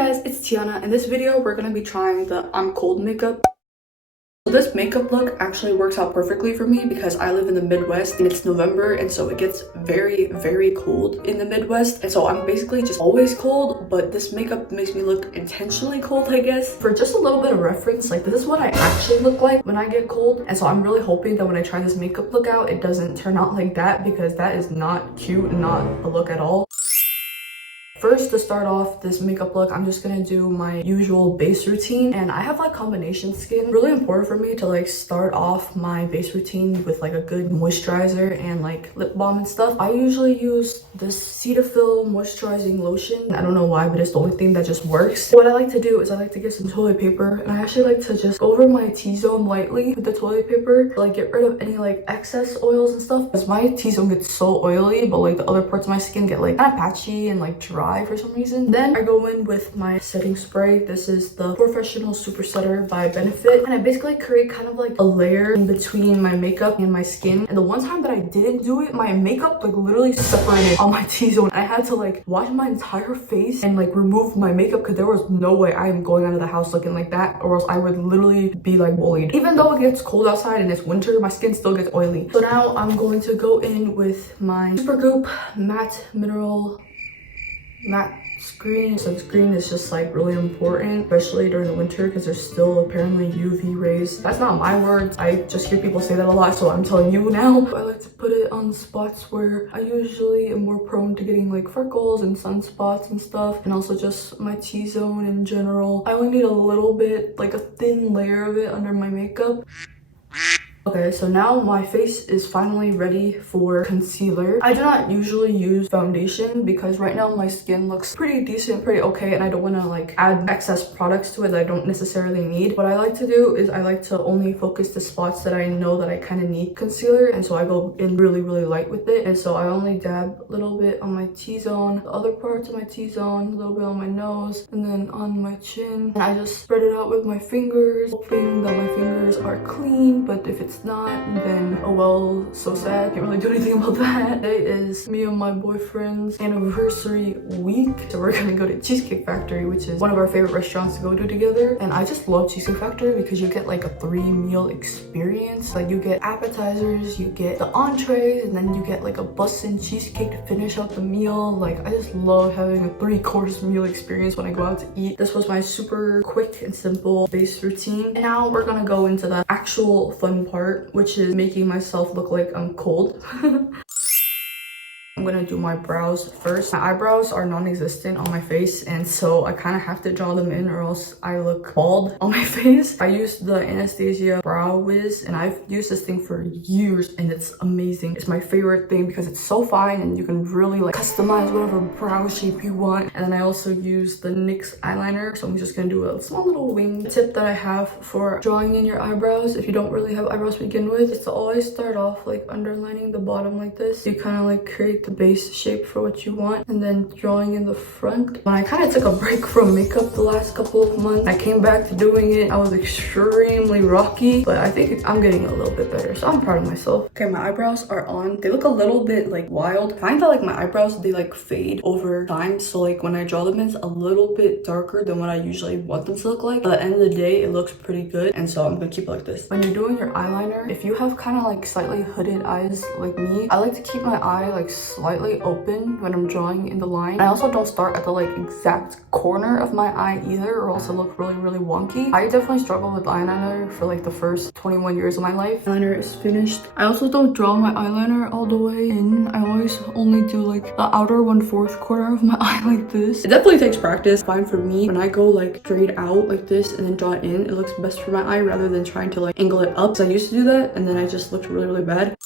guys, it's Tiana. In this video, we're gonna be trying the I'm cold makeup. So this makeup look actually works out perfectly for me because I live in the Midwest and it's November, and so it gets very cold in the Midwest, and so I'm basically just always cold, but this makeup makes me look intentionally cold, I guess. For just a little bit of reference, like this is what I actually look like when I get cold, and so I'm really hoping that when I try this makeup look out, it doesn't turn out like that, because that is not cute, not a look at all. First, to start off this makeup look, I'm just gonna do my usual base routine, and I have like combination skin. Really important for me to like start off my base routine with like a good moisturizer and like lip balm and stuff. I usually use this Cetaphil moisturizing lotion. I don't know why, but it's the only thing that just works. What I like to do is I like to get some toilet paper, and I actually like to just go over my T-zone lightly with the toilet paper to like get rid of any like excess oils and stuff, because my T-zone gets so oily, but like the other parts of my skin get like kind of patchy and like dry for some reason. Then I go in with my setting spray. This is the Professional Super Setter by Benefit, and I basically create kind of like a layer in between my makeup and my skin. And the one time that I didn't do it, my makeup like literally separated on my T-zone. I had to like wash my entire face and like remove my makeup, because there was no way I am going out of the house looking like that, or else I would literally be like bullied. Even though it gets cold outside and it's winter, my skin still gets oily. So now I'm going to go in with my Supergoop Matte Mineral Matte screen. Sunscreen is just like really important, especially during the winter, because there's still apparently UV rays. That's not my words, I just hear people say that a lot, so I'm telling you now. I like to put it on spots where I usually am more prone to getting like freckles and sunspots and stuff, and also just my T-zone in general. I only need a little bit, like a thin layer of it under my makeup. Okay, so now my face is finally ready for concealer. I do not usually use foundation because right now my skin looks pretty decent, pretty okay, and I don't want to like add excess products to it that I don't necessarily need. What I like to do is I like to only focus the spots that I know that I kind of need concealer, and so I go in really light with it. And so I only dab a little bit on my T-zone, the other parts of my T-zone, a little bit on my nose, and then on my chin. And I just spread it out with my fingers, hoping that my fingers are clean, but if it's not, then oh well, so sad, can't really do anything about that. Today is me and my boyfriend's anniversary week, so we're gonna go to Cheesecake Factory, which is one of our favorite restaurants to go to together. And I just love Cheesecake Factory because you get like a 3-meal experience. Like you get appetizers, you get the entrees, and then you get like a bussin' cheesecake to finish out the meal. Like I just love having a 3-course meal experience when I go out to eat. This was my super quick and simple base routine, and now we're gonna go into the actual fun part, which is making myself look like I'm cold. I'm gonna do my brows first. My eyebrows are non-existent on my face, and so I kind of have to draw them in or else I look bald on my face. I used the Anastasia Brow Wiz, and I've used this thing for years, and it's amazing. It's my favorite thing because it's so fine and you can really like customize whatever brow shape you want. And then I also use the NYX eyeliner, so I'm just gonna do a small little wing. The tip that I have for drawing in your eyebrows, if you don't really have eyebrows to begin with, is to always start off like underlining the bottom like this. You kind of like create the base shape for what you want, and then drawing in the front. When I kind of took a break from makeup the last couple of months, I came back to doing it. I was extremely rocky, but I think I'm getting a little bit better, so I'm proud of myself. Okay, my eyebrows are on. They look a little bit like wild. I find that like my eyebrows, they like fade over time, so like when I draw them, it's a little bit darker than what I usually want them to look like. But at the end of the day, it looks pretty good, and so I'm gonna keep it like this. When you're doing your eyeliner, if you have kind of like slightly hooded eyes like me, I like to keep my eye like slightly open when I'm drawing in the line. I also don't start at the like exact corner of my eye either, or else it look really wonky. I definitely struggle with eyeliner for like the first 21 years of my life. Eyeliner is finished. I also don't draw my eyeliner all the way in. I always only do like the outer 1/4 corner of my eye like this. It definitely takes practice. Fine for me, when I go like straight out like this and then draw it in, it looks best for my eye rather than trying to like angle it up. So I used to do that, and then I just looked really bad.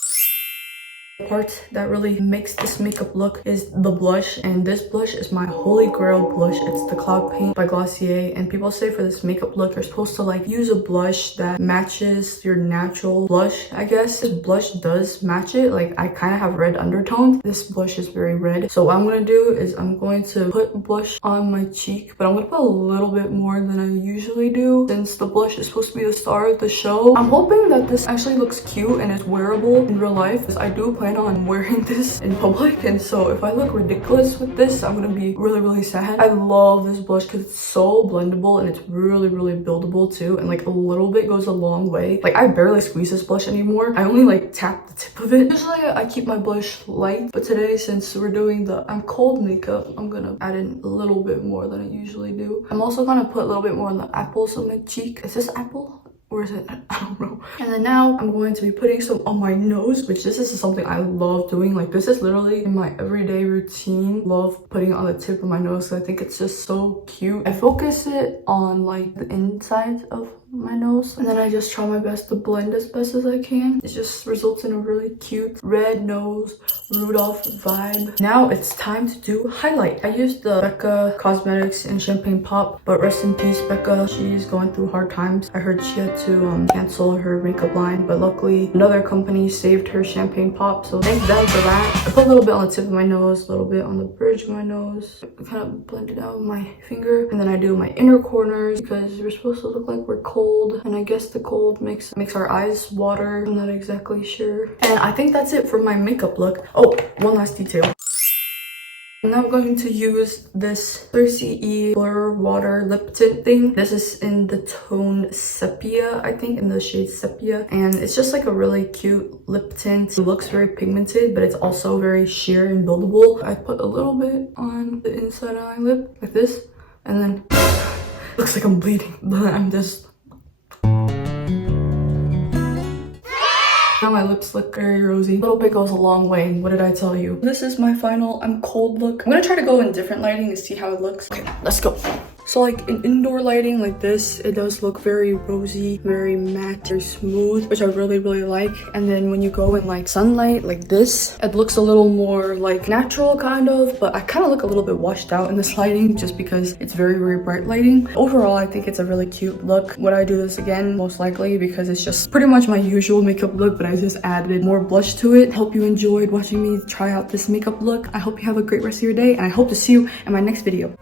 The part that really makes this makeup look is the blush, and this blush is my holy grail blush. It's the Cloud Paint by Glossier, and people say for this makeup look you're supposed to like use a blush that matches your natural blush. I guess this blush does match it. Like I kind of have red undertones. This blush is very red, so what I'm gonna do is I'm going to put blush on my cheek, but I'm gonna put a little bit more than I usually do since the blush is supposed to be the star of the show. I'm hoping that this actually looks cute and is wearable in real life, because I do plan plan on wearing this in public, and so if I look ridiculous with this, I'm gonna be really sad. I love this blush because it's so blendable and it's really buildable too, and like a little bit goes a long way. Like I barely squeeze this blush anymore. I only like tap the tip of it. Usually I keep my blush light, but today, since we're doing the I'm cold makeup, I'm gonna add in a little bit more than I usually do. I'm also gonna put a little bit more on the apples on my cheek. Is this apple? Or is it? I don't know. And then now I'm going to be putting some on my nose, which this is something I love doing. Like this is literally in my everyday routine. Love putting it on the tip of my nose. So I think it's just so cute. I focus it on like the inside of my nose, and then I just try my best to blend as best as I can. It just results in a really cute red nose Rudolph vibe. Now it's time to do highlight. I used the Becca Cosmetics in Champagne Pop, but rest in peace Becca. She's going through hard times. I heard she had to cancel her makeup line, but luckily another company saved her Champagne Pop, so thank them for that. I put a little bit on the tip of my nose, a little bit on the bridge of my nose, kind of blend it out with my finger, and then I do my inner corners because we're supposed to look like we're cold, and I guess the cold makes our eyes water. I'm not exactly sure. And I think that's it for my makeup look. Oh, one last detail. I'm now going to use this loveeee Blur Water Lip Tint thing. This is in the tone Sepia, I think, in the shade Sepia. And it's just like a really cute lip tint. It looks very pigmented, but it's also very sheer and buildable. I put a little bit on the inside of my lip, like this. And then, looks like I'm bleeding, but I'm just... Now my lips look very rosy. A little bit goes a long way. What did I tell you? This is my final I'm cold look. I'm gonna try to go in different lighting to see how it looks. Okay, let's go. So like in indoor lighting like this, it does look very rosy, very matte, very smooth, which I really like. And then when you go in like sunlight like this, it looks a little more like natural kind of, but I kind of look a little bit washed out in this lighting just because it's very bright lighting. Overall, I think it's a really cute look. Would I do this again? Most likely, because it's just pretty much my usual makeup look, but I just added more blush to it. Hope you enjoyed watching me try out this makeup look. I hope you have a great rest of your day, and I hope to see you in my next video.